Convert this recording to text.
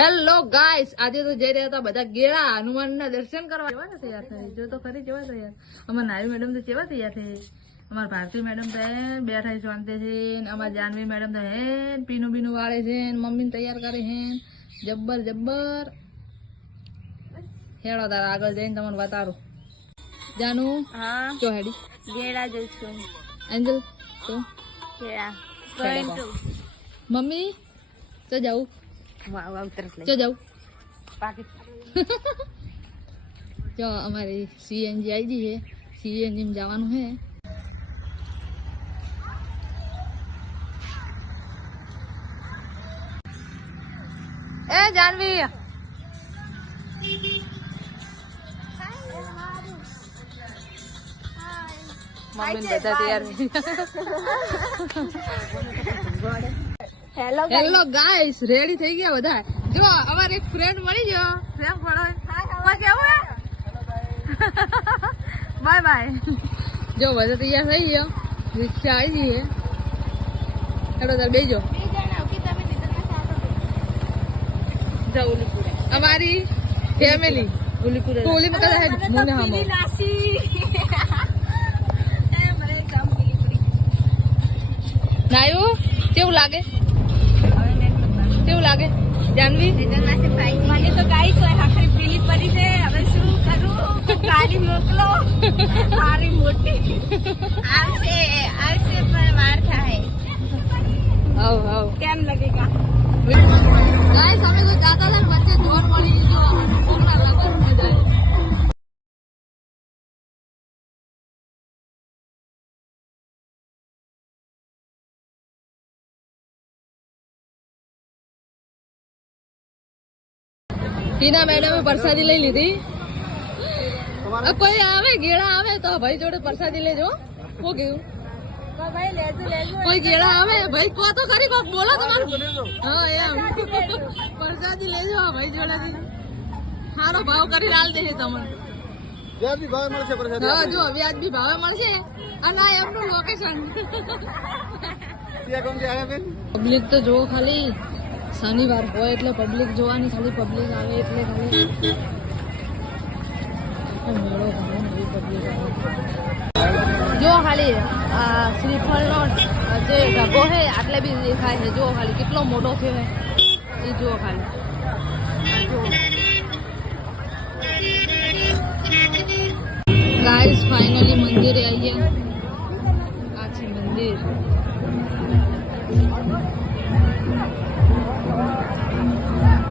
Hello guys, આજે તો જઈ રહ્યા હતા બધા ગેળા હનુમાનના દર્શન કરવા. કેવા તૈયાર થાય જો તો ખરી, કેવા તૈયાર. અમાર નાવી મેડમ તો કેવા તૈયાર થઈ, અમાર ભારતી મેડમ તો બેઠા શાંતિ છે, અમાર જાનવી મેડમ તો હે પીનું બીનું વાળે છે, મમ્મીને તૈયાર કરે છે જબ્બર જબ્બર. હેડો તાર આગળ જઈને તમને બતાડું. જાનુ હા જો હેડી ગેડા જઉં છું. એન્જલ તો ગેડા going to. મમ્મી તો જાઉં વાવ વાવ તરફ લઈ તો જાઉં પાકી જો અમારી સીએનજી આવી ગઈ છે, સીએનજી માં જવાનું છે. એ જાનવી મમ્મી બધા તૈયાર. હેલો હેલો ગાઈસ, રેડી થઈ ગયા બધા. જો અમારે એક ફ્રેન્ડ મળી ગયો, પ્રેમ પડો કેવું બાય બાય. જો બધા તૈયાર થઈ ગયો, રિક્ષા આવી ગઈ છે. હેડો તાર બેજો. અમારી ફેમિલી કોલી માં કદા હે મુને હામો નાયું કેવું લાગે, કેવું લાગે જાનવી? મને તો ગાઈસ હોય આખરી પીલી પડી છે. હવે શું કરું? કાલી મોકલો સારી મોટી આવશે આવશે પણ વાર થાય. આવ આવ કેમ લગેગા? ગાઈસ અમે તો જાતા હતા ને વચ્ચે જોર મળી ગયો, કોકના લગન થઈ જાય. ટીના મેડમે પ્રસાદી લઈ લીધી. કોઈ આવે ગેળા આવે તો ભાઈ જોડે પ્રસાદી લેજો. શું કેવું? ભાઈ લેજો લેજો. કોઈ ગેળા આવે ભાઈ કો તો ખરી, કોક બોલો તમારું. હા એમ પ્રસાદી લેજો ભાઈ જોડેથી. સારો ભાવ કરી લાલ દે તમને. વ્યાજબી ભાવે મળશે પ્રસાદી. હા જો વ્યાજબી ભાવે મળશે. અને આ એમનું લોકેશન. ત્યાં કોણ આવ્યા બેન? પબ્લિક તો જો ખાલી શનિવાર હોય એટલે પબ્લિક જોવાની, ખાલી પબ્લિક આવે એટલે ખાલી મેળો ઘણો નવી પબ્લિક આવે. જો ખાલી શ્રીફળનો જે ઢગો છે આટલે બી દેખાય છે. જો ખાલી કેટલો મોટો થયો છે એ જુઓ ખાલી. Guys finally